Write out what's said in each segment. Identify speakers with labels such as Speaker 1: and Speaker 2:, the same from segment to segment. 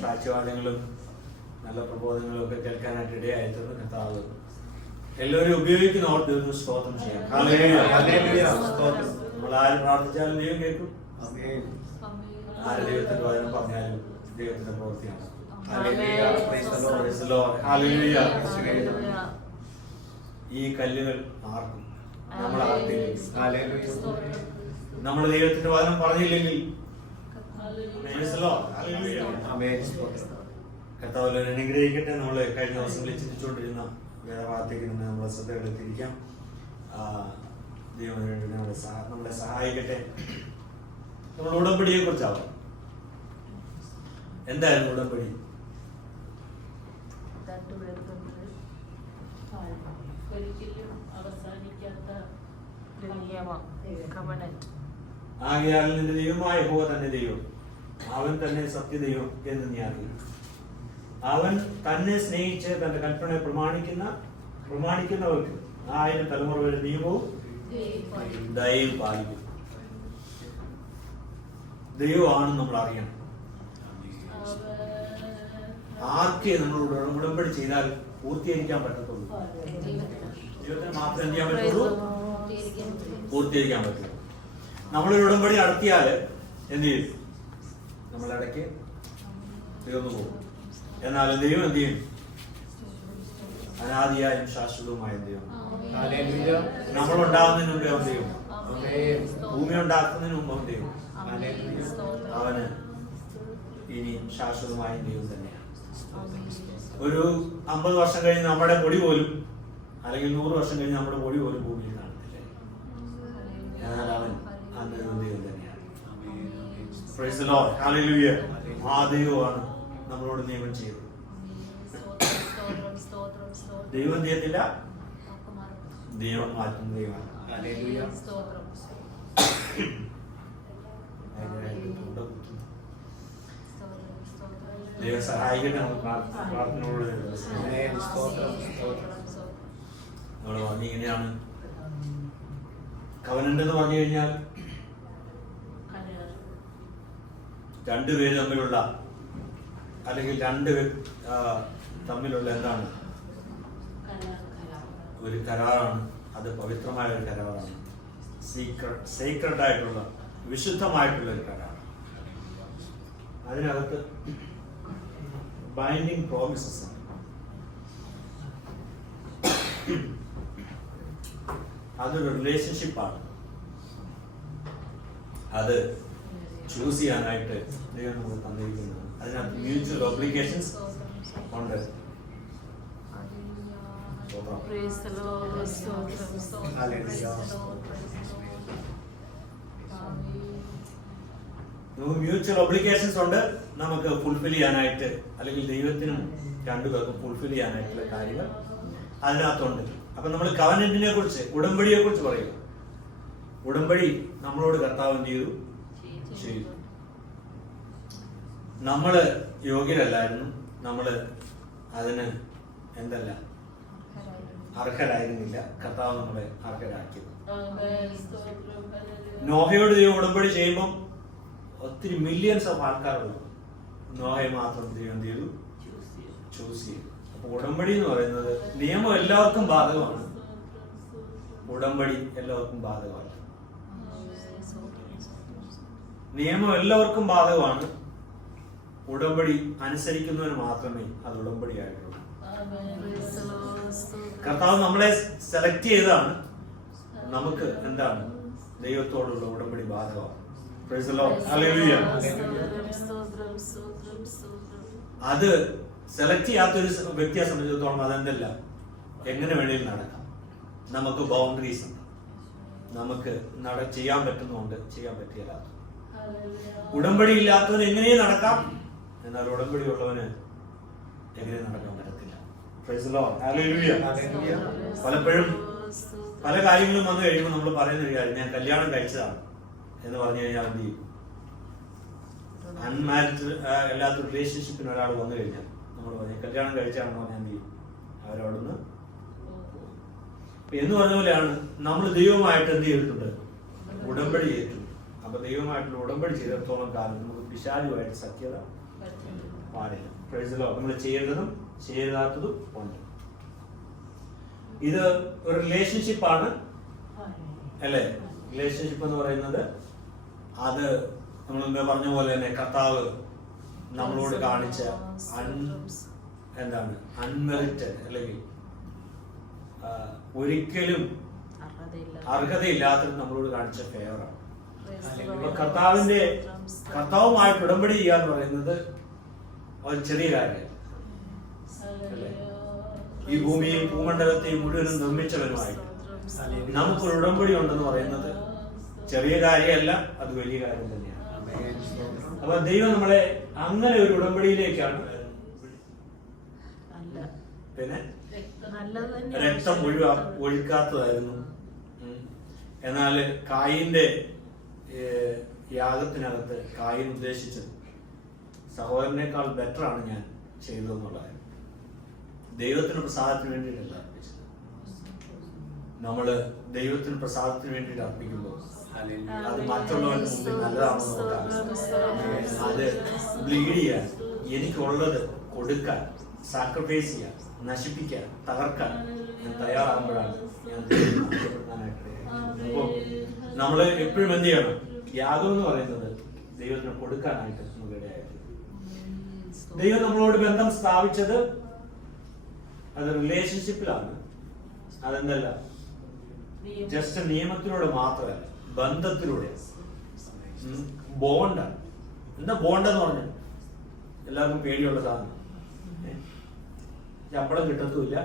Speaker 1: സാക്ഷ്യവാദങ്ങളും നല്ല പ്രബോധങ്ങളും ഒക്കെ കേൾക്കാനായിട്ട് ഇടയായിട്ടുണ്ട് കർത്താവ് എല്ലാവരും ഉപയോഗിക്കുന്ന ഓർ ദൈവത്തിന് സ്തോത്രം ചെയ്യാം. നമ്മൾ ആര് പ്രാർത്ഥിച്ചാലും ദൈവം കേൾക്കും. ആര് ദൈവത്തിന്റെ വചനം പറഞ്ഞാലും ദൈവത്തിന്റെ പ്രവൃത്തിയാണ്
Speaker 2: Hallelujah. Praise the Lord.
Speaker 1: Praise the Lord. Hallelujah.
Speaker 3: Hallelujah.
Speaker 1: ഈ കല്ലുകൾ ആർക്കും നമ്മൾ
Speaker 2: Hallelujah.
Speaker 1: നമ്മൾ ദൈവത്തിന്റെ വചനം പറഞ്ഞില്ലെങ്കിൽ. കർത്താവ് അനുഗ്രഹിക്കട്ടെ. നമ്മൾ കഴിഞ്ഞ ദിവസങ്ങളിൽ ചിന്തിച്ചുകൊണ്ടിരുന്ന വേദഭാഗത്തേക്ക് നിന്ന് നമ്മളെ ശ്രദ്ധ എടുത്തിരിക്കാം ദൈവം നമ്മളെ നമ്മളെ സഹായിക്കട്ടെ. നമ്മൾ ഉടമ്പടിയെ കുറിച്ചാവാം. എന്തായിരുന്നു ഉടമ്പടി?
Speaker 3: ഒരിക്കലും അവസാനിക്കാത്ത
Speaker 4: കവണന്റ്
Speaker 1: ആകയാൽ നിന്റെ ദൈവമായ ഹോ തന്നെ ദൈവം. അവൻ തന്നെ സത്യദൈവം എന്ന് നീ അറിയും. അവൻ തന്നെ സ്നേഹിച്ച് തന്റെ കൽപ്പനയെ പ്രമാണിക്കുന്ന പ്രമാണിക്കുന്നവർക്ക് ആയിരം തലമുറ വരെ നിയമവും ദയവും പാലിക്കും. ദൈവമാണ് നമ്മൾ അറിയണം. ആർക്കെ നമ്മളോട് ഉട- ഉടമ്പടി ചെയ്താൽ പൂർത്തീകരിക്കാൻ പറ്റത്തുള്ളൂ. ദൈവത്തിന് മാത്രം എന്ത് ചെയ്യാൻ പറ്റുള്ളൂ? പൂർത്തീകരിക്കാൻ പറ്റുള്ളൂ. നമ്മളൊരു ഉടമ്പടി നടത്തിയാൽ എന്ത് ചെയ്യും? നമ്മളിടയ്ക്ക് തീർന്നു പോകും. എന്നാൽ ദൈവം എന്ത് ചെയ്യും? അനാദിയായും ശാശ്വതവുമായ ദൈവം. നമ്മൾ ഉണ്ടാകുന്നതിന് മുമ്പേ അവൻ ദൈവം ഭൂമി ഉണ്ടാക്കുന്നതിന് മുമ്പ് അവൻ ദൈവം അവന് ഇനി ശാശ്വതമായ ദൈവം തന്നെയാണ്. ഒരു അമ്പത് വർഷം കഴിഞ്ഞ് നമ്മുടെ പൊടി പോലും അല്ലെങ്കിൽ നൂറ് വർഷം കഴിഞ്ഞ് നമ്മുടെ പൊടി പോലും ഭൂമിയിൽ കാണത്തില്ലേ. എന്നാൽ അവൻ ഒരു ദൈവം തന്നെയാണ്. ആ ദൈവമാണ് നമ്മളോട് നിയമം ചെയ്തത് ദൈവം ചെയ്യത്തില്ല ദൈവം മാറ്റുന്ന ദൈവമാണ്. ദൈവം സഹായിക്കട്ടെ നമുക്ക് പ്രാർത്ഥനയോട്. നമ്മൾ ഇങ്ങനെയാണ് എന്ന് പറഞ്ഞു കഴിഞ്ഞാൽ രണ്ടുപേര് തമ്മിലുള്ള അല്ലെങ്കിൽ രണ്ട് തമ്മിലുള്ള എന്താണ്? ഒരു കരാറാണ്. അത് പവിത്രമായ ഒരു കരാറാണ്. സീക്രട്ട് സീക്രട്ട് ആയിട്ടുള്ള വിശുദ്ധമായിട്ടുള്ള ഒരു കരാറാണ്. അതിനകത്ത് ബൈൻഡിങ് പ്രോമിസസ് ആണ്. അതൊരു റിലേഷൻഷിപ്പാണ്. അത് ചൂസ് ചെയ്യാനായിട്ട് ദൈവം നമുക്ക് തന്നിരിക്കുന്നത്. അതിനകത്ത് മ്യൂച്വൽ ഒബ്ലിക്കേഷൻസ് ഉണ്ട്. നമുക്ക് മ്യൂച്വൽ ഒബ്ലിക്കേഷൻസ് ഉണ്ട്. നമുക്ക് ഫുൾഫിൽ ചെയ്യാനായിട്ട് അല്ലെങ്കിൽ ദൈവത്തിനും രണ്ടുപേർക്കും ഫുൾഫിൽ ചെയ്യാനായിട്ടുള്ള കാര്യങ്ങൾ അതിനകത്തുണ്ട്. അപ്പൊ നമ്മൾ കവനന്റിനെ കുറിച്ച് ഉടമ്പടിയെ കുറിച്ച് പറയുക ഉടമ്പടി നമ്മളോട് കർത്താവ് എന്ത് ചെയ്തു? ചെയ്തു. നമ്മൾ യോഗ്യരല്ലായിരുന്നു. നമ്മൾ അതിന് എന്തല്ല? അർഹരായിരുന്നില്ല. കർത്താവ് നമ്മളെ അർഹരാക്കിയത് നോഹയോട് ദൈവം ഉടമ്പടി ചെയ്യുമ്പോൾ ഒത്തിരി മില്യൺസ് ഓഫ് ആൾക്കാരുണ്ട്. നോഹയെ മാത്രം ദൈവം ചെയ്തു? ചൂസ് ചെയ്തു. അപ്പൊ ഉടമ്പടി എന്ന് പറയുന്നത് നിയമം എല്ലാവർക്കും ബാധകമാണ്. ഉടമ്പടി എല്ലാവർക്കും ബാധകമല്ല നിയമം എല്ലാവർക്കും ബാധകമാണ്. ഉടമ്പടി അനുസരിക്കുന്നവന് മാത്രമേ അത് ഉടമ്പടി. കർത്താവ് നമ്മളെ സെലക്ട് ചെയ്തതാണ്. നമുക്ക് എന്താണ്? ദൈവത്തോടുള്ള ഉടമ്പടി ബാധകമാണ്. അത് സെലക്ട് ചെയ്യാത്തൊരു വ്യക്തിയെ സംബന്ധിച്ചിടത്തോളം അതെന്തല്ല? എങ്ങനെ വേണേലും നടക്കാം. നമുക്ക് ബൗണ്ടറീസ് ഉണ്ട്. നമുക്ക് നട ചെയ്യാൻ പറ്റുന്നുണ്ട് ചെയ്യാൻ പറ്റിയല്ല ഉടമ്പടി ഇല്ലാത്തവന് എങ്ങനെ നടക്കാം. എന്നാൽ ഉടമ്പടി ഉള്ളവന് എങ്ങനെ നടക്കാൻ പറ്റത്തില്ല. പലപ്പോഴും പല കാര്യങ്ങളും വന്നു കഴിയുമ്പോൾ നമ്മൾ പറയുന്ന ഒരു കാര്യം ഞാൻ കല്യാണം കഴിച്ചതാണ് എന്ന് പറഞ്ഞു കഴിഞ്ഞാൽ എന്ത് ചെയ്യും? അൺമാരിഡ് അല്ലാത്ത റിലേഷൻഷിപ്പിന് ഒരാൾ വന്നു കഴിഞ്ഞാൽ നമ്മൾ പറഞ്ഞു കല്യാണം കഴിച്ചാണെന്ന് പറഞ്ഞാൽ എന്ത് ചെയ്യും? അവരവിടുന്ന് എന്ന് പറഞ്ഞ പോലെയാണ് നമ്മൾ ദൈവമായിട്ട് എന്ത് ചെയ്തിട്ടുണ്ട്? ഉടമ്പടി ചെയ്തിട്ടുണ്ട്. അപ്പൊ ദൈവമായിട്ടുള്ള ഉടമ്പടി ചെയ്തിടത്തോളം കാലം നമുക്ക് പിശാചുമായിട്ട് സഖ്യത പാടില്ല. പ്രൈസിലോ നമ്മൾ ചെയ്യേണ്ടതും ചെയ്യാത്തതും ഉണ്ട്. ഇത് ഒരു റിലേഷൻഷിപ്പാണ് അല്ലേ? റിലേഷൻഷിപ്പ് എന്ന് പറയുന്നത് അത് നമ്മൾ മുമ്പേ പറഞ്ഞ പോലെ തന്നെ കർത്താവ് നമ്മളോട് കാണിച്ച അൺ എന്താണ്? അൺമെറിറ്റഡ് അല്ലെങ്കിൽ ഒരിക്കലും
Speaker 4: അർഹതയില്ലാത്ത
Speaker 1: അർഹതയില്ലാത്തത് നമ്മളോട് കാണിച്ച ഫേവറാണ് കർത്താവിന്റെ
Speaker 4: കർത്താവുമായി
Speaker 1: പിടമ്പടി ഉടമ്പടി ചെയ്യുക എന്ന് പറയുന്നത് ഒരു ചെറിയ കാര്യം ഈ ഭൂമിയും ഭൂമണ്ഡലത്തെയും മുഴുവനും നിർമ്മിച്ചവരുമായി നമുക്കൊരു ഉടമ്പടി ഉണ്ടെന്ന് പറയുന്നത് ചെറിയ കാര്യമല്ല അത് വലിയ കാര്യം തന്നെയാണ്. അപ്പൊ ദൈവം നമ്മളെ അങ്ങനെ ഒരു ഉടമ്പടിയിലേക്കാണ് പിന്നെ. രക്തം ഒഴിവാ ഒഴുക്കാത്തതായിരുന്നു ഉം. എന്നാൽ കായിന്റെ യാഗത്തിനകത്ത് കായൻ ഉദ്ദേശിച്ചത്. സഹോദരനേക്കാൾ ബെറ്റർ ആണ് ഞാൻ ചെയ്തതെന്നുള്ളതായിരുന്നു. ദൈവത്തിന് പ്രസാദത്തിന് വേണ്ടിയിട്ടല്ല അർപ്പിച്ചത്. നമ്മൾ ദൈവത്തിന് പ്രസാദത്തിന് വേണ്ടിയിട്ട് അർപ്പിക്കുമ്പോൾ. അത് മറ്റുള്ളവരുടെ മുമ്പിൽ നല്ലതാണെന്ന് നോക്കാം അത് ബ്ലീഡ് ചെയ്യാൻ എനിക്കുള്ളത് കൊടുക്കാൻ സാക്രിഫൈസ് ചെയ്യാൻ നശിപ്പിക്കാൻ തകർക്കാൻ ഞാൻ തയ്യാറാകുമ്പോഴാണ് ഞാൻ ദൈവത്തെ മഹത്വപ്പെടുത്താനായിട്ട് ഇടയായത്. അപ്പോൾ നമ്മൾ എപ്പോഴും എന്ത് ചെയ്യണം? യാഗം എന്ന് പറയുന്നത് ദൈവത്തിന് കൊടുക്കാനായിട്ട് നമുക്ക് ഇടയായത്. ദൈവം നമ്മളോട് ബന്ധം സ്ഥാപിച്ചത് അത് റിലേഷൻഷിപ്പിലാണ് അതെന്തല്ല? ജസ്റ്റ് നിയമത്തിലൂടെ മാത്രമല്ല ബന്ധത്തിലൂടെ. ബോണ്ടാണ് എന്താ ബോണ്ട് എന്ന് പറഞ്ഞു? എല്ലാവർക്കും പേടിയുള്ള സാധനം? ശമ്പളം കിട്ടത്തുമില്ല.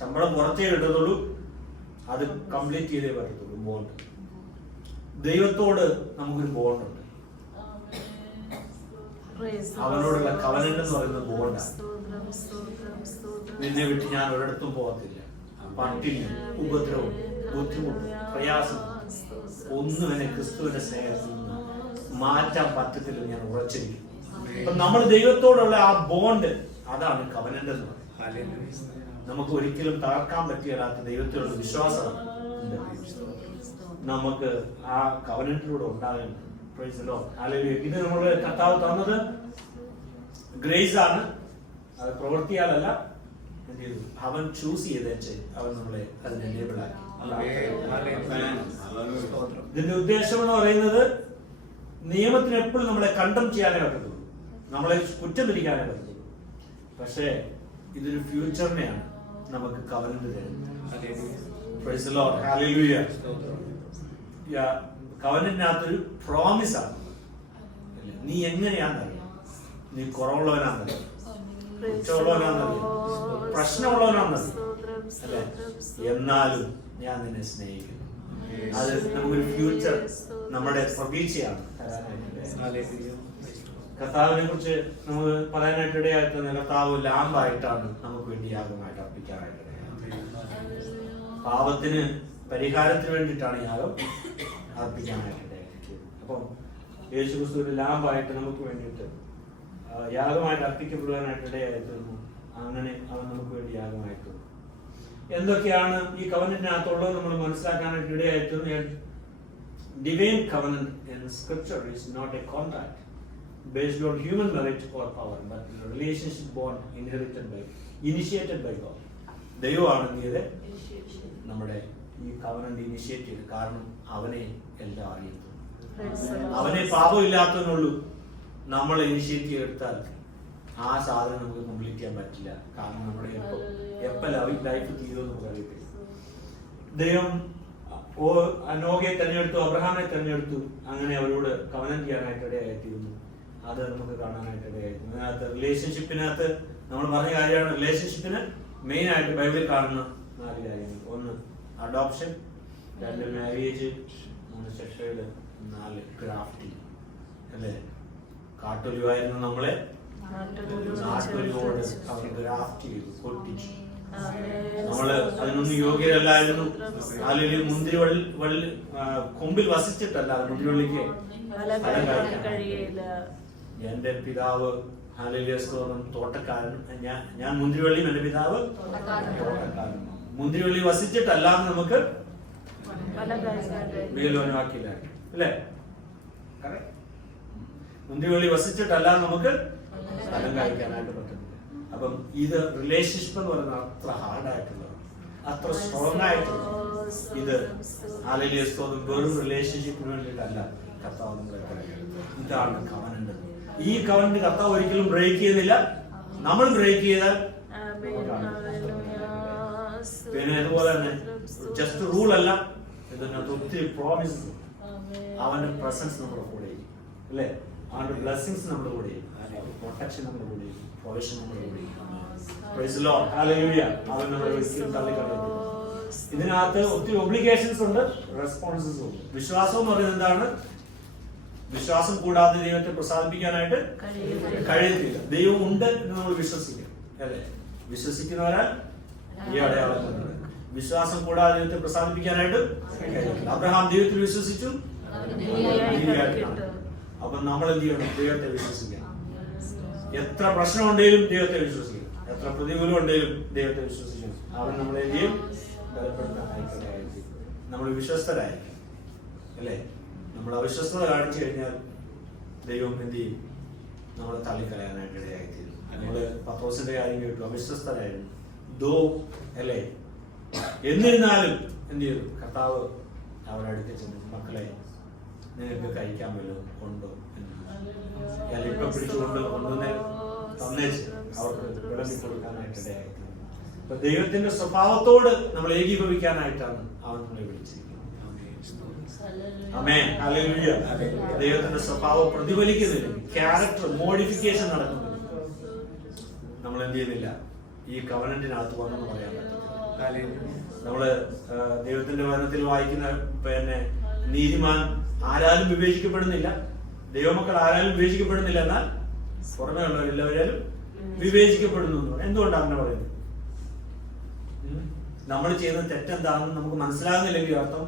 Speaker 1: ശമ്പളം കുറച്ചേ കിട്ടത്തുള്ളൂ. അത് കംപ്ലീറ്റ് ചെയ്തേ പറ്റത്തുള്ളൂ ബോണ്ട് ദൈവത്തോട് നമുക്കൊരു
Speaker 4: ബോണ്ട് ഉണ്ട്.
Speaker 1: അവനോടുള്ള കവനൻ എന്ന്
Speaker 4: പറയുന്ന ബോണ്ടാണ്.
Speaker 1: നിന്നെ വിട്ട് ഞാൻ ഒരിടത്തും പോകത്തില്ല. പട്ടിണി ഉപദ്രവം ബുദ്ധിമുട്ട് പ്രയാസം ഒന്നും എന്നെ ക്രിസ്തുവിന്റെ സ്നേഹത്തിൽ നിന്ന് മാറ്റാൻ പറ്റത്തില്ല ഞാൻ ഉറച്ചിരിക്കും അപ്പൊ നമ്മൾ ദൈവത്തോടുള്ള ആ ബോണ്ട് അതാണ് കവനന്റ് എന്ന് പറയുന്നത്. നമുക്ക് ഒരിക്കലും തകർക്കാൻ പറ്റിയല്ലാത്ത ദൈവത്തിലുള്ള വിശ്വാസം ഉണ്ട്. നമുക്ക് ആ കവനന്റിലൂടെ ഉണ്ടാകുന്നുണ്ട്. ഇത് നമ്മൾ കർത്താവ് തന്നത് ഗ്രേസ് ആണ്. അത് പ്രവൃത്തിയാലല്ല. അവൻ ചൂസ് ചെയ്തേച്ച് അവൻ നമ്മളെ അതിനെ.
Speaker 2: സ്തോത്രം.
Speaker 1: ഇതിന്റെ ഉദ്ദേശം എന്ന് പറയുന്നത് നിയമത്തിന് എപ്പോഴും നമ്മളെ കണ്ടം ചെയ്യാനേ പറ്റത്തുള്ളൂ. നമ്മളെ കുറ്റം തിരിക്കാനേ പറ്റത്തുള്ളൂ. പക്ഷേ ഇതൊരു ഫ്യൂച്ചറിനെയാണ് നമുക്ക് കവനന്റ് തരുന്നത് കവനന്റിനകത്തൊരു ആണ്. നീ എങ്ങനെയാണെന്നറിയാം? നീ കുറവുള്ളവനാണെന്നറിയാം. പ്രശ്നമുള്ളവനാണെന്നറിയാം. എന്നാലും ഞാൻ നിന്നെ സ്നേഹിക്കുന്നു. അത് നമുക്കൊരു ഫ്യൂച്ചർ നമ്മുടെ പ്രതീക്ഷയാണ്. കർത്താവിനെ കുറിച്ച് നമുക്ക് പറയാനായിട്ട് ഇടയായിട്ട് കർത്താവ് ലാമ്പായിട്ടാണ് നമുക്ക് വേണ്ടി യാഗമായിട്ട് അർപ്പിക്കാനായിട്ട് ഇടയായത്. പാപത്തിന് പരിഹാരത്തിന് വേണ്ടിയിട്ടാണ് യാഗം അർപ്പിക്കാനായിട്ട് അപ്പം യേശു ക്രിസ്തുവിന്റെ ലാഭമായിട്ട് നമുക്ക് വേണ്ടിയിട്ട് യാഗമായിട്ട് അർപ്പിക്കപ്പെടാനായിട്ട് ഇടയായി അങ്ങനെ അവൻ നമുക്ക് വേണ്ടി യാഗമായിട്ട്. എന്തൊക്കെയാണ് ഈ കവനത്തിനകത്തുള്ളത് നമ്മൾ മനസ്സിലാക്കാനായിട്ട് ഇടയായി തീർന്നു divine covenant in scripture is not a contract based on human merit or power, but a bond inherited by, initiated by God. ദൈവമാണ് എന്ത് നമ്മുടെ ഈ കവനന്റ് ഇനിഷ്യേറ്റ് ചെയ്ത് കാരണം അവനെ എല്ലാം അറിയുന്നു. അവനെ പാപമില്ലാത്തതിനുള്ളൂ നമ്മൾ ഇനിഷ്യേറ്റ് ചെയ്തെടുത്താൽ ആ സാധനം നമുക്ക് കംപ്ലീറ്റ് ചെയ്യാൻ പറ്റില്ല. കാരണം നമ്മുടെ എപ്പോ എപ്പോ ലൈഫ് തീരുമെന്ന് നമുക്ക് അറിയത്തില്ല ദൈവം ഓ നോഗയെ തെരഞ്ഞെടുത്തു അബ്രഹാമിനെ തെരഞ്ഞെടുത്തു. അങ്ങനെ അവരോട് കവനം ചെയ്യാനായിട്ട് ഇടയായിത്തീരുന്നു അത് നമുക്ക് കാണാനായിട്ട് ഇടയായിരുന്നു അതിനകത്ത് റിലേഷൻഷിപ്പിനകത്ത് നമ്മൾ പറഞ്ഞ കാര്യമാണ് റിലേഷൻഷിപ്പിന് മെയിൻ ആയിട്ട് ബൈബിളിൽ കാണുന്ന നാല് കാര്യങ്ങൾ. ഒന്ന് അഡോപ്ഷൻ രണ്ട് മാരേജ് മൂന്ന് സെക്ഷൽ നാല് ക്രാഫ്റ്റിംഗ് അല്ലേ? കാട്ടൊലിവായിരുന്നു നമ്മളെ. നാട്ടൊലിയോട് അവർ ഗ്രാഫ്റ്റ് ചെയ്തു പൊട്ടിച്ചു നമ്മൾ അതിനൊന്നും യോഗ്യരല്ലായിരുന്നു. അല്ലെങ്കിൽ മുന്തിരി വള്ളി വള്ളി കൊമ്പിൽ വസിച്ചിട്ടല്ല മുന്തിരി മുന്തിരിവള്ളിക്ക്
Speaker 4: കഴിയില്ല.
Speaker 1: എന്റെ പിതാവ് ഹാലലിയ സ്തോത്രം തോട്ടക്കാരൻ ഞാൻ ഞാൻ മുന്തിരിവള്ളിയും എന്റെ പിതാവ് തോട്ടക്കാരൻ മുന്തിരിവള്ളി വസിച്ചിട്ടല്ലാതെ നമുക്ക് വികലോനമാക്കിയില്ല അല്ലേ? മുന്തിരിവള്ളി വസിച്ചിട്ടല്ല നമുക്ക് ഫലം കഴിക്കാനായിട്ട് പറ്റുന്നില്ല അപ്പം ഇത് റിലേഷൻഷിപ്പ് എന്ന് പറയുന്നത് അത്ര ഹാർഡായിട്ടുള്ളതാണ് അത്ര സ്ട്രോങ് ആയിട്ടുള്ള ഇത് ആലലിയ സ്തോത്രം വെറും റിലേഷൻഷിപ്പിന് വേണ്ടിയിട്ടല്ല കർത്താവ് നമ്മളെ ഇതാണ് കവനന്റ് ഈ കവനന്റ് കർത്താവ് ഒരിക്കലും ബ്രേക്ക് ചെയ്യുന്നില്ല. നമ്മൾ ബ്രേക്ക് ചെയ്താൽ പിന്നെ അതുപോലെ തന്നെ ജസ്റ്റ് റൂൾ അല്ല ഒത്തിരി പ്രോമിസ് അവന്റെ പ്രസൻസ് നമ്മുടെ കൂടെ അല്ലെ? അവന്റെ ബ്ലെസ്സിങ്സ് നമ്മുടെ കൂടെ പ്രൊട്ടക്ഷൻ നമ്മുടെ കൂടെ. പ്രൊവിഷൻ നമ്മുടെ കൂടെ അവൻ. ഇതിനകത്ത് ഒത്തിരി ഒബ്ലിഗേഷൻസ് ഉണ്ട് റെസ്പോൺസസ് ഉണ്ട്. വിശ്വാസം എന്ന് പറയുന്നത് എന്താണ്? വിശ്വാസം കൂടാതെ ദൈവത്തെ പ്രസാദിപ്പിക്കാനായിട്ട്. കഴിയത്തില്ല. ദൈവം ഉണ്ട് എന്ന് നമ്മൾ വിശ്വസിക്കും. അല്ലെ? വിശ്വസിക്കുന്നവരാൽ ഈ അടയാളം വിശ്വാസം കൂടാതെ ദൈവത്തെ പ്രസാദിപ്പിക്കാനായിട്ട് കഴിയത്തില്ല. അബ്രഹാം ദൈവത്തിൽ വിശ്വസിച്ചു. അപ്പൊ നമ്മൾ എന്ത് ചെയ്യണം? ദൈവത്തെ വിശ്വസിക്കണം. എത്ര പ്രശ്നം ഉണ്ടെങ്കിലും ദൈവത്തെ വിശ്വസിക്കണം. എത്ര പ്രതികൂലം ഉണ്ടെങ്കിലും ദൈവത്തെ വിശ്വസിക്കണം. അവൻ നമ്മളെ എന്ത് ചെയ്യും? നമ്മൾ വിശ്വസ്തരായിരിക്കും. അല്ലേ? നമ്മൾ അവിശ്വസ്തത കാണിച്ചു കഴിഞ്ഞാൽ ദൈവം എന്ത് ചെയ്യും? നമ്മളെ തള്ളിക്കളയാനായിട്ട് ഇടയായിത്തീരും. നമ്മൾ പത്രോസിന്റെ കാര്യം കേട്ടു അവിശ്വസ്തരായിരുന്നു. ദോ അല്ലേ? എന്നിരുന്നാലും എന്ത് ചെയ്തു? കർത്താവ് അവരടുത്ത് ചെന്നു മക്കളെ നിങ്ങൾക്ക് കഴിക്കാൻ വല്ലതും ഉണ്ടോ? എന്ന് ഇപ്പൊ പിടിച്ചുകൊണ്ട് കൊണ്ടുവന്നെ തന്നേച്ച് അവർക്ക് വിളമ്പി കൊടുക്കാനായിട്ട് ഇടയായിത്തീരും അപ്പൊ ദൈവത്തിന്റെ സ്വഭാവത്തോട് നമ്മൾ ഏകീഭവിക്കാനായിട്ടാണ് അവൻ നമ്മളെ ഹല്ലേലൂയ ദൈവത്തിന്റെ സ്വഭാവം പ്രതിഫലിക്കുന്നില്ല. ക്യാരക്ടർ മോഡിഫിക്കേഷൻ നടക്കുന്നു. നമ്മൾ എന്ത് ചെയ്യുന്നില്ല? ഈ കവനന്റിനകത്ത് വന്നെന്ന് പറയാൻ നമ്മൾ ദൈവത്തിന്റെ വചനത്തിൽ വായിക്കുന്ന പിന്നെ നീതിമാൻ ആരാലും വിവേചിക്കപ്പെടുന്നില്ല. ദൈവമക്കൾ ആരാലും വിവേചിക്കപ്പെടുന്നില്ല എന്നാൽ പുറമേ ഉള്ളവരെല്ലാവരും വിവേചിക്കപ്പെടുന്നു. എന്തുകൊണ്ടാണ് അങ്ങനെ പറയുന്നത് നമ്മൾ ചെയ്യുന്ന തെറ്റെന്താണെന്ന് നമുക്ക് മനസ്സിലാകുന്നില്ലെങ്കിൽ അർത്ഥം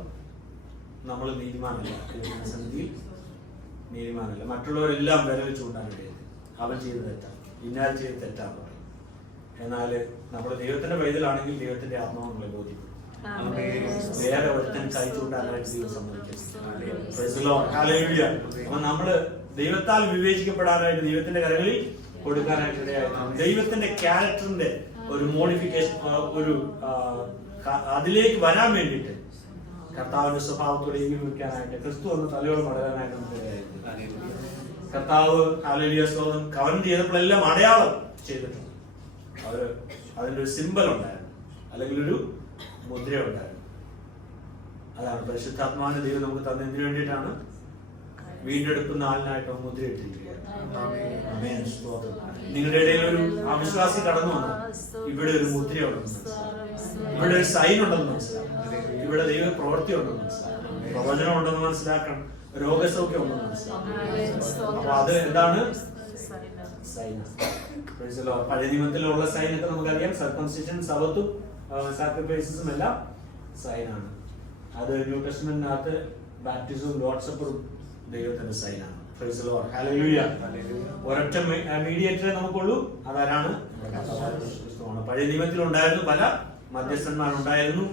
Speaker 1: നമ്മൾ നീതിമാനല്ല. സന്നിധിയിൽ നീതിമാനല്ല. മറ്റുള്ളവരെല്ലാം വിരൽ ചൂണ്ടാൻ കഴിയുന്നത് അവൻ ചെയ്ത് തെറ്റാണ്. ഇന്നാൽ ചെയ്ത് തെറ്റാന്ന് പറയും എന്നാൽ നമ്മൾ ദൈവത്തിന്റെ പൈതലാണെങ്കിൽ ദൈവത്തിന്റെ ആത്മാവ് നമ്മളെ ബോധ്യപ്പെടും. വേറെ ഒരുത്തൻ കൈ ചൂണ്ടാനായിട്ട് ദൈവം. അപ്പൊ നമ്മൾ ദൈവത്താൽ വിവേചിക്കപ്പെടാനായിട്ട് ദൈവത്തിന്റെ കരകളിൽ കൊടുക്കാനായിട്ട് ഇടയായിരുന്നു ദൈവത്തിന്റെ ക്യാരക്ടറിന്റെ ഒരു മോഡിഫിക്കേഷൻ ഒരു അതിലേക്ക് വരാൻ വേണ്ടിയിട്ട് കർത്താവിന്റെ സ്വഭാവത്തോടെ നിൽക്കാനായിട്ട് ക്രിസ്തു എന്ന തലയോട് മടരാനായിട്ട് നമുക്ക് കർത്താവ് കാലലിയ സ്തോത്രം കവൻ ചെയ്തപ്പോഴെല്ലാം അടയാളം ചെയ്തിട്ടുണ്ട്. അവർ അതിന്റെ ഒരു സിമ്പൽ ഉണ്ടായിരുന്നു. അല്ലെങ്കിൽ ഒരു മുദ്ര ഉണ്ടായിരുന്നു. അതാണ് പരിശുദ്ധാത്മാവിന്റെ ദൈവം നമുക്ക് തന്നതിന് വേണ്ടിയിട്ടാണ്? വീണ്ടെടുക്കുന്ന ആളിനായിട്ട് അവൻ മുദ്ര ഇട്ടിരിക്കുകയാണ് ആമേൻ. സ്തോത്രം. നിങ്ങളുടെ ഇടയിൽ ഒരു അവിശ്വാസി കടന്നു വന്നു. ഇവിടെ ഒരു മുദ്രയുണ്ട്. ഇവിടെ ഒരു സൈൻ ഉണ്ടെന്ന് മനസ്സിലാക്കണം. ഇവിടെ ദൈവ പ്രവൃത്തി ഉണ്ടെന്ന് മനസ്സിലാക്കണം. പ്രവചനം ഉണ്ടെന്ന് മനസ്സിലാക്കണം. രോഗസൗഖ്യം ഉണ്ടെന്ന് മനസ്സിലാക്കണം. അപ്പൊ അത് എന്താണ്? സൈൻ. പഴയ നിയമത്തിലുള്ള സൈനൊക്കെ നമുക്കറിയാം. സർക്കംസ്റ്റിഷൻ സവത്തും സാക്രിഫൈസസും എല്ലാം സൈനാണ് അത് ന്യൂ ടെസ്റ്റ്മെന്റിനകത്ത് ബാപ്റ്റിസവും വാട്സപ്പും ദൈവത്തിന്റെ സൈനാണ്. ഒരൊറ്റ മീഡിയേറ്ററെ നമുക്കുള്ളൂ. അതാരാണ്? പഴയ പഴയ നിയമത്തിലുണ്ടായിരുന്നു പല മധ്യസ്ഥന്മാരുണ്ടായിരുന്നു.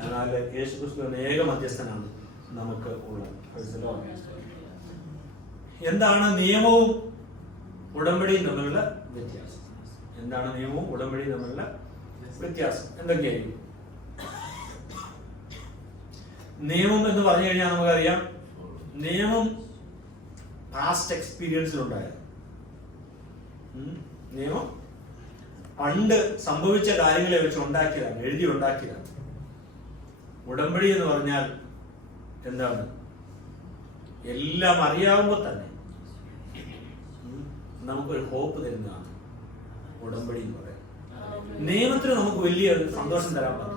Speaker 1: എന്നാൽ യേശു ക്രിസ്തു എന്ന ഏക മധ്യസ്ഥനാണ് നമുക്ക് ഉള്ളത്. എന്താണ് നിയമവും ഉടമ്പടിയും തമ്മിലുള്ള വ്യത്യാസം? എന്താണ് നിയമവും ഉടമ്പടിയും തമ്മിലുള്ള വ്യത്യാസം? എന്തൊക്കെയായിരിക്കും നിയമം എന്ന് പറഞ്ഞു കഴിഞ്ഞാൽ നമുക്കറിയാം നിയമം പാസ്റ്റ് ഉം. നിയമം പണ്ട് സംഭവിച്ച കാര്യങ്ങളെ വെച്ച് ഉണ്ടാക്കിയതാണ് എഴുതി ഉണ്ടാക്കിയതാണ്. ഉടമ്പടി എന്ന് പറഞ്ഞാൽ എന്താണ്? എല്ലാം അറിയാവുമ്പോൾ തന്നെ നമുക്കൊരു ഹോപ്പ് തരുന്നതാണ് ഉടമ്പടി എന്ന് പറയുന്നത്. നിയമത്തിന് നമുക്ക് വലിയ സന്തോഷം തരാൻ പറ്റും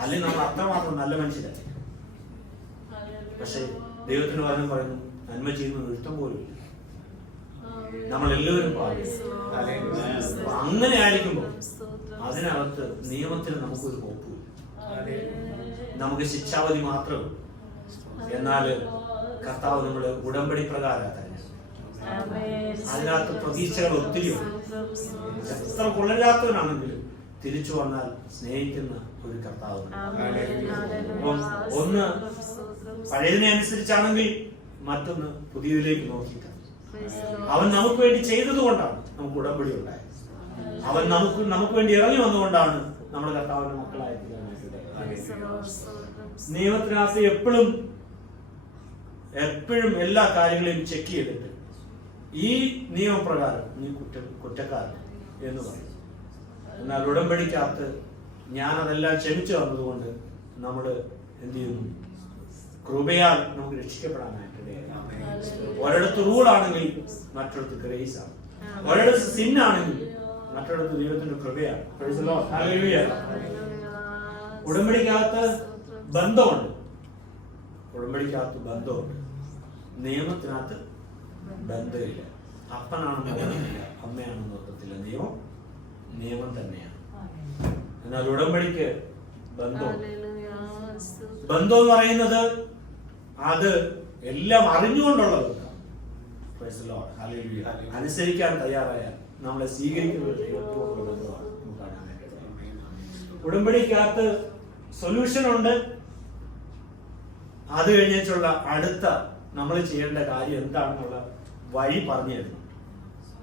Speaker 1: അല്ലെങ്കിൽ നമ്മൾ അത്രമാത്രം നല്ല മനുഷ്യരല്ലേ പക്ഷെ ദൈവത്തിന് പറഞ്ഞു പറയുന്നു നന്മ ചെയ്യുന്നത് ഇഷ്ടം പോലും. നമ്മൾ എല്ലാവരും അങ്ങനെ ആയിരിക്കുമ്പോൾ അതിനകത്ത് നിയമത്തിന് നമുക്കൊരു ഹോപ്പും നമുക്ക് ശിക്ഷാവധി മാത്രം. എന്നാൽ കർത്താവ് നമ്മുടെ ഉടമ്പടി പ്രകാരം തന്നെ. അതിനകത്ത് പ്രതീക്ഷകൾ ഒത്തിരിയുണ്ട് എത്ര കൊള്ളരാത്തവനാണെങ്കിലും തിരിച്ചു വന്നാൽ സ്നേഹിക്കുന്ന ഒരു
Speaker 4: കർത്താവ്.
Speaker 1: അപ്പം ഒന്ന് പഴയതിനെ അനുസരിച്ചാണെങ്കിൽ മറ്റൊന്ന് പുതിയതിലേക്ക് നോക്കിയിട്ടാണ് അവൻ നമുക്ക് വേണ്ടി ചെയ്തത് കൊണ്ടാണ് നമുക്ക് ഉടമ്പടി ഉണ്ടായത്. അവൻ നമുക്ക് നമുക്ക് വേണ്ടി ഇറങ്ങി വന്നുകൊണ്ടാണ് നമ്മൾ കർത്താവിന്റെ മക്കളായി തീരാനായിട്ട് നിയമത്തിനകത്ത് എപ്പോഴും എപ്പോഴും എല്ലാ കാര്യങ്ങളെയും ചെക്ക് ചെയ്തിട്ട് ഈ നിയമപ്രകാരം നീ കുറ്റ കുറ്റക്കാരൻ എന്ന് പറയും. എന്നാൽ ഉടമ്പടിക്കകത്ത് ഞാൻ അതെല്ലാം ക്ഷമിച്ചു വന്നതുകൊണ്ട് നമ്മൾ എന്ത് ചെയ്യുന്നു? കൃപയാൽ നമുക്ക് രക്ഷിക്കപ്പെടാനായിട്ട് ഒരിടത്ത് റൂൾ ആണെങ്കിൽ മറ്റൊരിടത്ത് ഗ്രേസ് ആണ്. ഒരിടത്ത് സിൻ ആണെങ്കിൽ മറ്റൊരിടത്ത് ദൈവത്തിന്റെ കൃപയാണ്. ഉടമ്പടിക്കകത്ത് ബന്ധമുണ്ട്. ഉടമ്പടിക്കകത്ത് ബന്ധമുണ്ട്. നിയമത്തിനകത്ത് ബന്ധമില്ല. അപ്പനാണെന്ന് ഓർക്കത്തില്ല അമ്മയാണെന്ന് ഓർക്കത്തില്ല നിയമം നിയമം തന്നെയാണ്. എന്നാൽ ഉടമ്പടിക്ക് ബന്ധം ബന്ധം എന്ന് പറയുന്നത് അത് എല്ലാം അറിഞ്ഞുകൊണ്ടുള്ളതല്ല. അനുസരിക്കാൻ തയ്യാറായാൽ നമ്മളെ സ്വീകരിക്കുന്ന. ഉടമ്പടിക്കകത്ത് സൊല്യൂഷൻ ഉണ്ട് അത് കഴിഞ്ഞിട്ടുള്ള അടുത്ത നമ്മൾ ചെയ്യേണ്ട കാര്യം എന്താണെന്നുള്ള വഴി പറഞ്ഞു തരുന്നു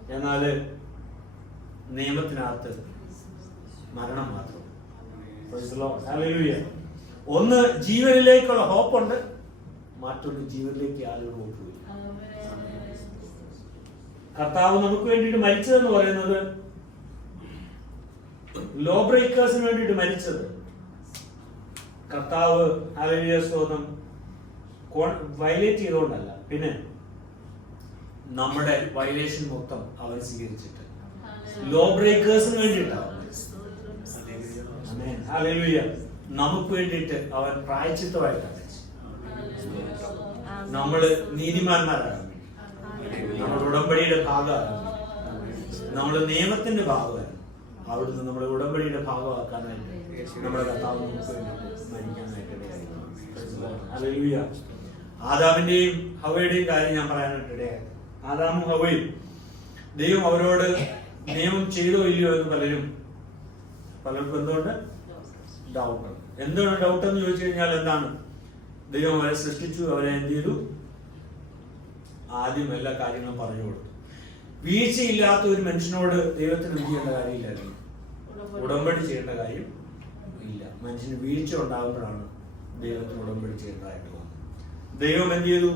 Speaker 1: എന്നാൽ നിയമത്തിനകത്ത് മരണം മാത്രം. ഒന്ന് ജീവനിലേക്കുള്ള ഹോപ്പുണ്ട് മറ്റൊന്ന് ജീവനിലേക്ക് ആളുകൾ കൊണ്ടുപോയി. കർത്താവ് നമുക്ക് വേണ്ടിയിട്ട് മരിച്ചതെന്ന് പറയുന്നത് ലോ ബ്രേക്കേഴ്സിന് വേണ്ടിയിട്ട് മരിച്ചത്. കർത്താവ് ഹല്ലേലൂയ സ്തോത്രം വയലേറ്റ് ചെയ്തുകൊണ്ടല്ല. പിന്നെ നമ്മുടെ വയലേഷൻ മൊത്തം അവർ സ്വീകരിച്ചിട്ട്. ലോ ബ്രേക്കേഴ്സിന് വേണ്ടിയിട്ടാണ് നമുക്ക് വേണ്ടിയിട്ട് അവൻ പ്രായച്ചിത്തമായിട്ടാണ്. മരിച്ചത്. നീതിമാന്മാരാണ്. നമ്മൾ ഉടമ്പടിയുടെ ഭാഗമാണ്. നമ്മൾ നിയമത്തിന്റെ ഭാഗമാണ്. അവിടുന്ന് നമ്മുടെ ഉടമ്പടിയുടെ ഭാഗമാക്കാനായിട്ട് നമ്മുടെ കർത്താവ് മരിക്കാനായിട്ട്. ആദാമിന്റെയും ഹവയുടെയും കാര്യം ഞാൻ പറയാനായിട്ട് ഇടയായി. ആദാമും ഹവയും ദൈവം അവരോട് നിയമം ചെയ്തോ ഇല്ലയോ എന്ന് പലരും പലർക്കും എന്തുകൊണ്ട്? ഡൗട്ട് എന്താണ് ഡൗട്ട് എന്ന് ചോദിച്ചു കഴിഞ്ഞാൽ എന്താണ്? ദൈവം അവരെ സൃഷ്ടിച്ചു അവരെ എന്ത് ചെയ്തു? ആദ്യം എല്ലാ കാര്യങ്ങളും പറഞ്ഞു കൊടുത്തു. വീഴ്ചയില്ലാത്ത ഒരു മനുഷ്യനോട് ദൈവത്തിന് എന്ത് ചെയ്യേണ്ട കാര്യമില്ലായിരുന്നു? ഉടമ്പടി. ചെയ്യേണ്ട കാര്യം ഇല്ല. മനുഷ്യന് വീഴ്ച ഉണ്ടാകുമ്പോഴാണ് ദൈവത്തിന് ഉടമ്പടി ചെയ്യേണ്ടതായിട്ട് വന്നത് ദൈവം എന്ത് ചെയ്തു?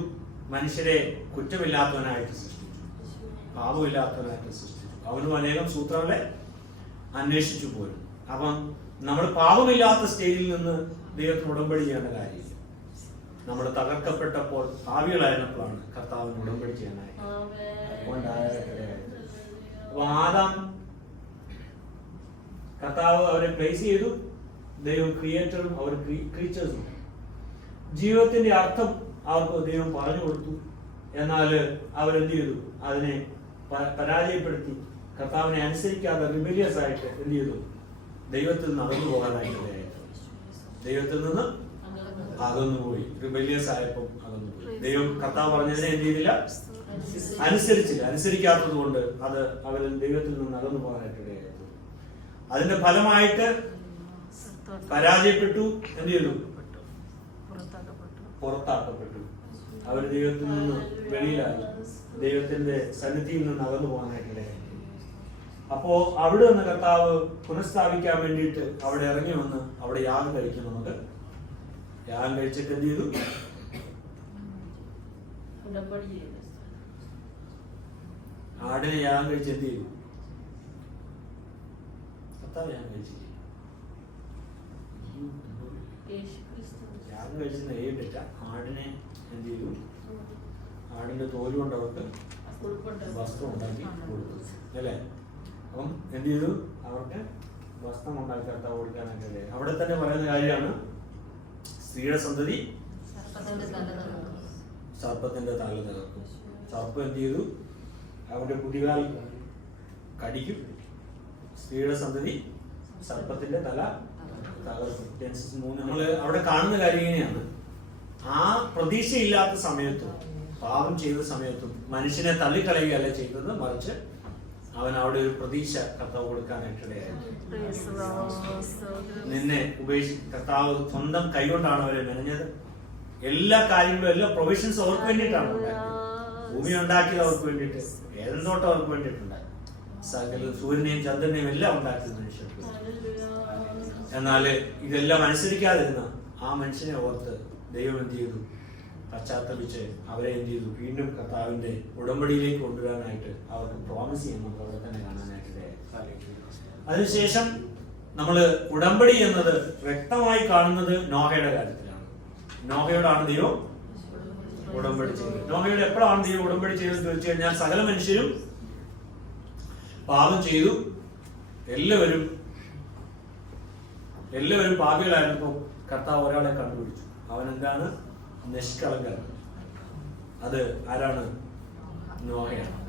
Speaker 1: മനുഷ്യരെ കുറ്റമില്ലാത്തവനായിട്ട് സൃഷ്ടിച്ചു. പാപമില്ലാത്തവനായിട്ട് സൃഷ്ടിച്ചു. അവനും അനേകം സൂത്രങ്ങളെ അന്വേഷിച്ചു പോരും അപ്പം നമ്മൾ പാപമില്ലാത്ത സ്റ്റേജിൽ നിന്ന് ദൈവത്തിന് ഉടമ്പടി ചെയ്യേണ്ട കാര്യമില്ല നമ്മൾ തകർക്കപ്പെട്ടപ്പോൾ ആവികളായിരുന്നപ്പോഴാണ് കർത്താവിന് ഉടമ്പടി ചെയ്യാനായി അപ്പൊ ആദാം കർത്താവ് അവരെ പ്ലേസ് ചെയ്തു. ദൈവം ക്രിയേറ്ററും അവർ ക്രീച്ചേഴ്സും ജീവിതത്തിന്റെ അർത്ഥം അവർക്ക് ദൈവം പറഞ്ഞു കൊടുത്തു. എന്നാൽ അവരെന്ത് ചെയ്തു? അതിനെ പരാജയപ്പെടുത്തി. കർത്താവിനെ അനുസരിക്കാതെ റിബലിയസ് ആയിട്ട് എന്ത് ചെയ്തു? ദൈവത്തിൽ നിന്ന് അകന്നു പോകാനായിട്ട് ദൈവത്തിൽ നിന്ന് അകന്നുപോയി. റിബലിയസ് ആയപ്പോൾ അകന്നുപോയി ദൈവം കർത്താവ് പറഞ്ഞതിനെ എന്ത് ചെയ്തില്ല? അനുസരിച്ചില്ല. അനുസരിക്കാത്തത് കൊണ്ട് അത് അവർ ദൈവത്തിൽ നിന്ന് അകന്നു പോകാനായിട്ട് ഇടയായിരുന്നു അതിന്റെ ഫലമായിട്ട് പരാജയപ്പെട്ടു. എന്ത് ചെയ്തു? പുറത്താക്കപ്പെട്ടു. അവർ ദൈവത്തിൽ നിന്ന് വെളിയിലായി. ദൈവത്തിന്റെ സന്നിധിയിൽ നിന്ന് അകന്നു പോകാനായിട്ട് ഇടയായി അപ്പോ അവിടെ നിന്ന് കർത്താവ് പുനഃസ്ഥാപിക്കാൻ വേണ്ടിയിട്ട് അവിടെ ഇറങ്ങി വന്ന് അവിടെ യാഗം കഴിക്കുന്നു നമുക്ക് യാഗം കഴിച്ചിട്ട് എന്ത് ചെയ്തു? ആടിനെ ഞാൻ കഴിച്ച് എന്ത് ചെയ്തു? കർത്താവ് യാഗം കഴിച്ചില്ല?
Speaker 3: യേശു ക്രിസ്തു
Speaker 1: യാഗം ആടിനെ എന്ത് ചെയ്തു? ആടിന്റെ തോൽ കൊണ്ട് അവർക്ക് വസ്ത്രം ഉണ്ടാക്കി കൊടുത്തു. അല്ലേ? അപ്പം എന്ത് ചെയ്തു? അവർക്ക് വസ്ത്രം ഉണ്ടാക്കി കർത്താവ് കൊടുക്കാനൊക്കെ അല്ലേ അവിടെ തന്നെ പറയുന്ന കാര്യമാണ് സ്ത്രീയുടെ സന്തതി?
Speaker 3: സർപ്പത്തിന്റെ തല
Speaker 1: തകർക്കും സർപ്പം എന്ത് ചെയ്തു? അവന്റെ കുടികാൽ കടിക്കും. സ്ത്രീയുടെ സന്തതി സർപ്പത്തിന്റെ തല തകർക്കും. നമ്മൾ അവിടെ കാണുന്ന കാര്യം ഇങ്ങനെയാണ്. ആ പ്രതീക്ഷയില്ലാത്ത സമയത്തും പാപം ചെയ്ത സമയത്തും മനുഷ്യനെ തള്ളിക്കളയുകയല്ല ചെയ്തത്. മറിച്ച് അവൻ അവിടെ ഒരു പ്രതീക്ഷ കർത്താവ് കൊടുക്കാനായിട്ടിടയായി. നിന്നെ ഉപേക്ഷി കർത്താവ് സ്വന്തം കൈകൊണ്ടാണ് അവരെ മെനഞ്ഞത്. എല്ലാ കാര്യങ്ങളും എല്ലാ പ്രൊവിഷൻസ് അവർക്ക് വേണ്ടിയിട്ടാണ് ഭൂമി ഉണ്ടാക്കിയത് അവർക്ക് വേണ്ടിയിട്ട് ഏതെന്തോട്ടം അവർക്ക് വേണ്ടിയിട്ടുണ്ടായി. സകല സൂര്യനെയും ചന്ദ്രനെയും എല്ലാം ഉണ്ടാക്കിയത് മനുഷ്യർക്ക്. എന്നാൽ എന്നാൽ ഇതെല്ലാം അനുസരിക്കാതിരുന്ന ആ മനുഷ്യനെ ഓർത്ത് ദൈവം എന്ത് ചെയ്തു? പശ്ചാത്തപിച്ച് അവരെ എന്ത് ചെയ്തു? വീണ്ടും കർത്താവിന്റെ ഉടമ്പടിയിലേക്ക് കൊണ്ടുവരാനായിട്ട് അവർക്ക് പ്രോമിസ് ചെയ്യുന്ന. പോലെ തന്നെ കാണാനായിട്ട്. അതിനുശേഷം നമ്മൾ ഉടമ്പടി എന്നത് വ്യക്തമായി കാണുന്നത് നോഹയുടെ കാര്യത്തിലാണ്. നോഹയോടാണ് ദൈവം ഉടമ്പടി ചെയ്തത്. നോഹയോട് എപ്പോഴാണ് ദൈവം ഉടമ്പടി ചെയ്തതെന്ന് ചോദിച്ചു കഴിഞ്ഞാൽ സകല മനുഷ്യരും പാപം ചെയ്തു. എല്ലാവരും എല്ലാവരും പാപികളായിരുന്നപ്പോൾ കർത്താവ് ഒരാളെ കണ്ടുപിടിച്ചു. അവൻ എന്താണ് നിഷ്കളങ്കൻ. അത് ആരാണ്? നോഹയാണ്.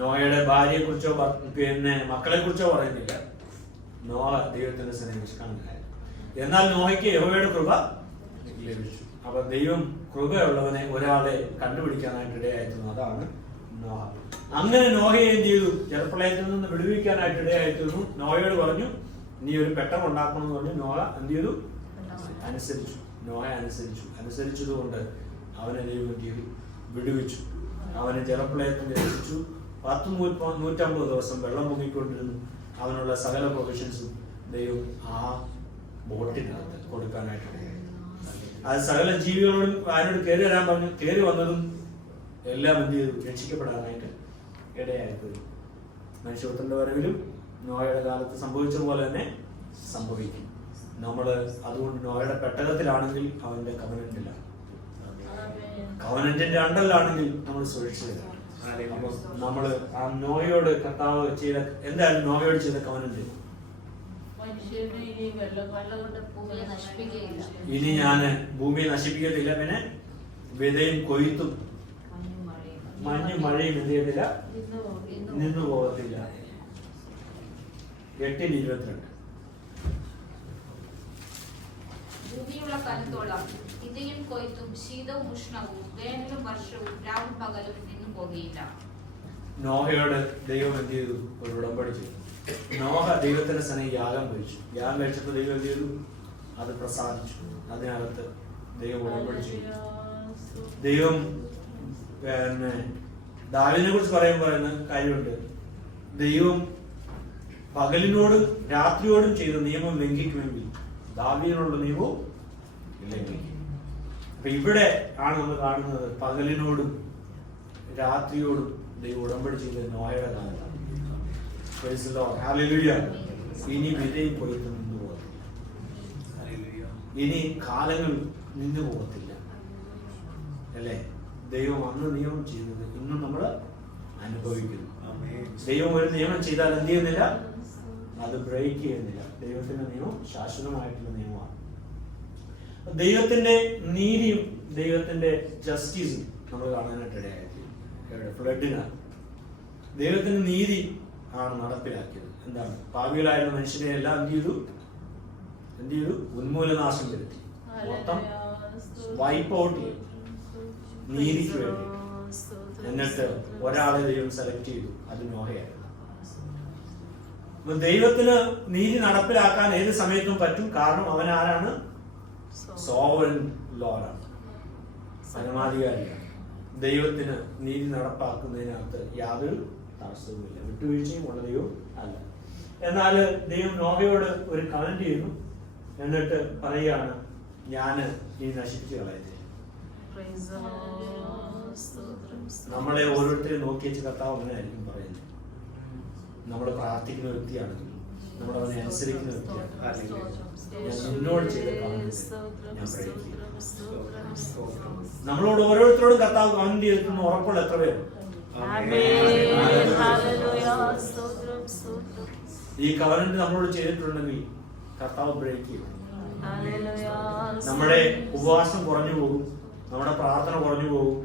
Speaker 1: നോഹയുടെ ഭാര്യയെ കുറിച്ചോ പിന്നെ മക്കളെ കുറിച്ചോ പറയുന്നില്ല. നോഹ ദൈവത്തിന്റെ സ്നേഹം നിഷ്കളങ്കനായിരുന്നു എന്നാൽ നോഹയ്ക്ക് യഹോവയുടെ കൃപ ലഭിച്ചു. അപ്പൊ ദൈവം കൃപയുള്ളവനെ ഒരാളെ കണ്ടുപിടിക്കാനായിട്ട് ഇടയായിരുന്നു അതാണ് നോഹ. അങ്ങനെ നോഹയെ എന്ത് ചെയ്തു ജലപ്രളയത്തിൽ നിന്ന് വിടുവിക്കാനായിട്ട് ഇടയായിത്തീർന്നു. നോഹയോട് പറഞ്ഞു നീ ഒരു പെട്ടം ഉണ്ടാക്കണം എന്ന് പറഞ്ഞു. നോഹ എന്ത് ചെയ്തു അനുസരിച്ചു. നോഹ അനുസരിച്ചു. അനുസരിച്ചതുകൊണ്ട് അവനെ ദൈവം ചെയ്തു വിടുവിച്ചു. അവനെ ജലപ്രളയത്തിൽ രക്ഷിച്ചു. പത്ത് നൂറ്റ നൂറ്റമ്പത് ദിവസം വെള്ളം പൊങ്ങിക്കൊണ്ടിരുന്നു. അവനുള്ള സകല പ്രൊവിഷൻസും ദൈവം ആ ബോട്ടിനകത്ത് കൊടുക്കാനായിട്ട്. അത് സകല ജീവികളോടും ആരോട് കയറി വരാൻ പറഞ്ഞു. കയറി വന്നതും എല്ലാം എന്ത് ചെയ്തു? രക്ഷിക്കപ്പെടാനായിട്ട് ഇടയായിപ്പോയി. മനുഷ്യത്തിന്റെ വരവിലും നോയയുടെ കാലത്ത് സംഭവിച്ചതുപോലെ തന്നെ സംഭവിക്കും. നമ്മൾ അതുകൊണ്ട് നോയുടെ പെട്ടകത്തിലാണെങ്കിൽ അവന്റെ കവനന്റിലാണ് കവനന്റിന്റെ അണ്ടലിലാണെങ്കിൽ നമ്മൾ സുരക്ഷിതരാണ് നമ്മൾ നമ്മൾ ആ നോയോട് കർത്താവ് ചെയ്ത എന്തായാലും നോയോട് ചെയ്ത കവനന്റ്
Speaker 3: ഇനി
Speaker 5: ഞാൻ ഭൂമിയെ
Speaker 1: ഞാൻ നശിപ്പിക്കത്തില്ല പിന്നെ വിതയും കൊയ്ത്തും.
Speaker 5: മഞ്ഞും മഴയും.
Speaker 1: എന്ത് ചെയ്യത്തില്ല?
Speaker 3: നിന്നു
Speaker 1: പോകത്തില്ല. എട്ടിന് ഇരുപത്തിരണ്ട്.
Speaker 5: ഭൂമിയുള്ള കാലത്തോളം ഇതയും കൊയ്ത്തും ശീതവും ഉഷ്ണവും വേനലും വർഷവും രാവും പകലും നിന്നു പോകുകയില്ല.
Speaker 1: നോഹയോട് ദൈവം എന്ത് ചെയ്തു? ഒരു ഉടമ്പടി ചെയ്തു നോഹ ദൈവത്തിന്റെ സനെ യാഗം കഴിച്ചു. യാഗം കഴിച്ചപ്പോൾ ദൈവം എന്ത് ചെയ്തു? അത് പ്രസാദിച്ചു. അതിനകത്ത് ദൈവം ഉടമ്പടി ചെയ്തു ദൈവം പിന്നെ ദാവിനെ കുറിച്ച് പറയുമ്പോൾ പറയുന്ന കാര്യമുണ്ട്. ദൈവം പകലിനോടും രാത്രിയോടും ചെയ്ത നിയമം ലംഘിക്കുമെങ്കിൽ ദാവിനോടുള്ള നിയമവും അപ്പൊ ഇവിടെ ആണ് നമ്മൾ കാണുന്നത് പകലിനോടും രാത്രിയോടും ദൈവം ഉടമ്പടി ചെയ്ത നോയയുടെ കാലത്താണ്. ഇനി വിലയിൽ പോയി നിന്നു പോകത്തില്ല. ഇനി കാലങ്ങൾ നിന്നു പോകത്തില്ല. അല്ലേ? ദൈവം അന്ന് നിയമം ചെയ്യുന്നത് ഇന്നും നമ്മൾ അനുഭവിക്കുന്നു. ദൈവം ഒരു നിയമം ചെയ്താൽ എന്ത് ചെയ്യുന്നില്ല? അത് ബ്രേക്ക് ചെയ്യുന്നില്ല. ദൈവത്തിന്റെ നിയമം ശാശ്വതമായിട്ടുള്ള നിയമമാണ് ദൈവത്തിന്റെ നീതിയും ദൈവത്തിന്റെ ജസ്റ്റിസും നമ്മൾ കാണാനായിട്ട് ഇടയായി ഫ്ലഡിനാണ് ദൈവത്തിന്റെ നീതി ആണ് നടപ്പിലാക്കിയത്. എന്താണ്? പാവികളായിരുന്ന മനുഷ്യനെ എല്ലാം എന്ത് ചെയ്തു? എന്ത് ചെയ്തു? ഉന്മൂലനാശം വരുത്തി. മൊത്തം വൈപ്പ് ഔട്ട് ചെയ്തു. നീതിക്ക് വേണ്ടി. എന്നിട്ട് ഒരാളെ ദൈവം സെലക്ട് ചെയ്തു. അത് നോഹയായിരുന്നു. ദൈവത്തിന് നീതി നടപ്പിലാക്കാൻ ഏത് സമയത്തും പറ്റും. കാരണം അവൻ ആരാണ് സോവൻ ലോറാണ് പരമാധികാരിയാണ് ദൈവത്തിന് നീതി നടപ്പാക്കുന്നതിനകത്ത് യാതൊരു തടസ്സവുമില്ല. വിട്ടുവീഴ്ചയും ഉള്ളതയോ അല്ല. എന്നാൽ ദൈവം നോഹയോട് ഒരു കമന്റ് ചെയ്യുന്നു. എന്നിട്ട് പറയുകയാണ് ഞാൻ ഈ നശിപ്പിച്ചു
Speaker 4: സ്തോത്രം.
Speaker 1: നമ്മളെ ഓരോരുത്തരെയും നോക്കിയച്ച് കർത്താവ് അങ്ങനെയായിരിക്കും പറയുന്നത്. നമ്മൾ പ്രാർത്ഥിക്കുന്ന വ്യക്തിയാണെങ്കിൽ നമ്മൾ അവനെ അനുസരിക്കുന്ന വ്യക്തിയാണ്. നമ്മളോട് ഓരോരുത്തരോടും കർത്താവ് കമന്റ് ചെയ്തിട്ടുള്ള ഉറപ്പുള്ള എത്ര പേര്. ഈ കവനന്റ് നമ്മളോട് ചെയ്തിട്ടുണ്ടെങ്കിൽ കർത്താവ് ബ്രേക്ക് ചെയ്യും. നമ്മുടെ ഉപവാസം കുറഞ്ഞു പോകും. നമ്മുടെ പ്രാർത്ഥന കുറഞ്ഞു പോകും.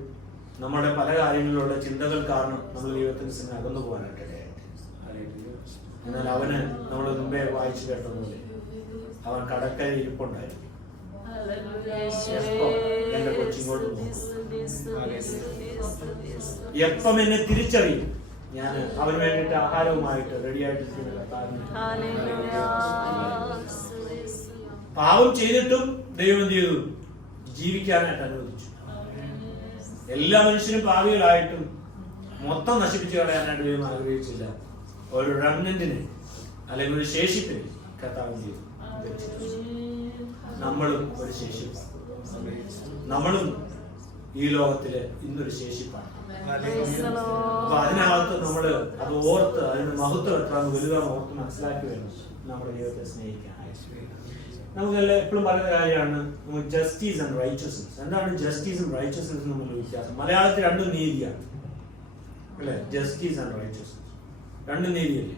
Speaker 1: നമ്മുടെ പല കാര്യങ്ങളിലുള്ള ചിന്തകൾ കാരണം നമ്മൾ ദൈവത്തിന് സിനിമ അകന്നു പോകാനായിട്ട്. എന്നാൽ അവന് നമ്മൾ മുമ്പേ വായിച്ചു കേട്ടതുപോലെ അവൻ കടക്കര ഇരിപ്പുണ്ടായിരുന്നു. എന്റെ കൊച്ചിങ്ങോട്ട്. എപ്പം എന്നെ തിരിച്ചറിയും? ഞാൻ അവന് വേണ്ടിയിട്ട് ആഹാരവുമായിട്ട് റെഡി ആയിട്ടിരിക്കുന്ന
Speaker 4: ഹല്ലേലൂയ സ്തുതിച്ചു
Speaker 1: പാവം ചെയ്തിട്ടും ദൈവം ചെയ്തു? ജീവിക്കാനായിട്ട് അനുവദിച്ചു. എല്ലാ മനുഷ്യരും പാവികളായിട്ടും മൊത്തം നശിപ്പിച്ചു കളയാനായിട്ട് ദൈവം ആഗ്രഹിച്ചില്ല. ഒരു റെമനന്റിന് അല്ലെങ്കിൽ ഒരു ശേഷിപ്പിന് ചെയ്തു? നമ്മളും ഒരു ശേഷിപ്പാണ്. നമ്മളും ഈ ലോകത്തിൽ ഇന്നൊരു ശേഷിപ്പാണ്. അപ്പൊ. അതിനകത്ത് നമ്മൾ അത് ഓർത്ത് അതിന്റെ മഹത്വം എത്ര വലുതാന്ന് ഓർത്ത് മനസ്സിലാക്കി വേണം നമ്മുടെ ദൈവത്തെ സ്നേഹിക്കാൻ. നമുക്ക് എപ്പോഴും പറയുന്ന കാര്യമാണ് ജസ്റ്റിസ് ആൻഡ് റൈറ്റസ്നസ് എന്താണ് ജസ്റ്റിസ് ആൻഡ് എന്നുള്ള വ്യത്യാസം? മലയാളത്തിൽ രണ്ടും നീതിയാണ്. അല്ലെ? ജസ്റ്റിസ് ആൻഡ് റൈച്ചസ്നസ് രണ്ടും നീതിയല്ലേ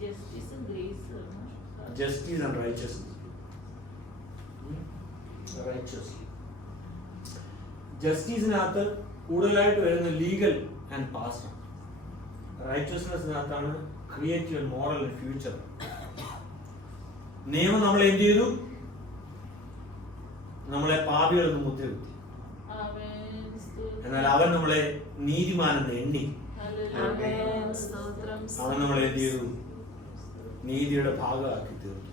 Speaker 3: ജസ്റ്റിസും ഗ്രേസും
Speaker 1: ജസ്റ്റിസ് ആൻഡ് റൈച്ചസ് ജസ്റ്റിസിനകത്ത് കൂടുതലായിട്ട് വരുന്ന legal and past റൈച്ചസ്നെസ്സിനകത്താണ് creative and moral and future നിയമം നമ്മൾ എന്ത് ചെയ്തു നമ്മളെ പാപികൾക്ക് മുദ്രകുത്തി എന്നാൽ അവൻ നമ്മളെ നീതിമാനെന്ന് എണ്ണി. അവൻ നമ്മളെ എന്ത് ചെയ്തു? നീതിയുടെ ഭാഗമാക്കി തീർന്നു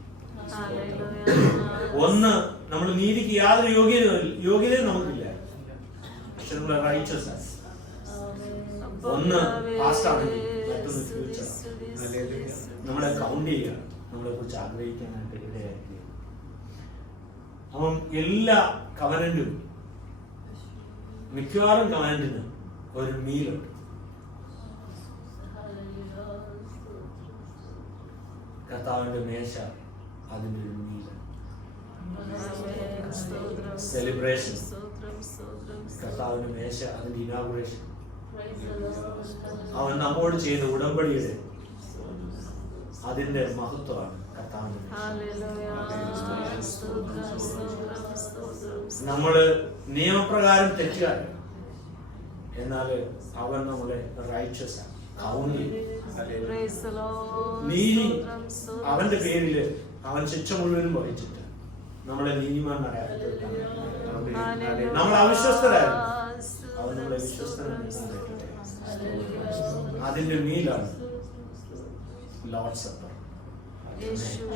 Speaker 1: ഒന്ന് നമ്മൾ നീതിക്ക് യാതൊരു യോഗ്യത യോഗ്യതയും നമുക്കില്ല. പക്ഷെ നമ്മുടെ റൈറ്റസ് ഒന്ന് മറ്റൊന്ന് future നമ്മളെ കൗണ്ട് ചെയ്യുക. നമ്മളെ കുറിച്ച് ആഗ്രഹിക്കാനായിട്ട് ഇടയാക്കി അപ്പം എല്ലാ കവനന്റും മിക്കവാറും കമാൻഡിന് ഒരു മീലുണ്ട് കർത്താവിന്റെ മേശ അതിന്റെ ഒരു മീല സെലിബ്രേഷൻ കർത്താവിന്റെ മേശ അതിന്റെ ഇനാഗുറേഷൻ അവൻ നമ്മോട് ചെയ്യുന്ന ഉടമ്പടിയുടെ അതിന്റെ മഹത്വമാണ്. നമ്മൾ നിയമപ്രകാരം തെറ്റുകാരൻ എന്നാൽ അവൻ നമ്മളെ റൈറ്റസ് നീതി അവന്റെ പേരിൽ അവൻ ശിക്ഷ മുഴുവനും വഹിച്ചിട്ട് നമ്മളെ നീതിമാന്മാരായി നമ്മൾ അവിശ്വസ്തരായിരുന്നു അവൻ നമ്മളെ അതിന്റെ മീലാണ് ലോഡ് Yeshua.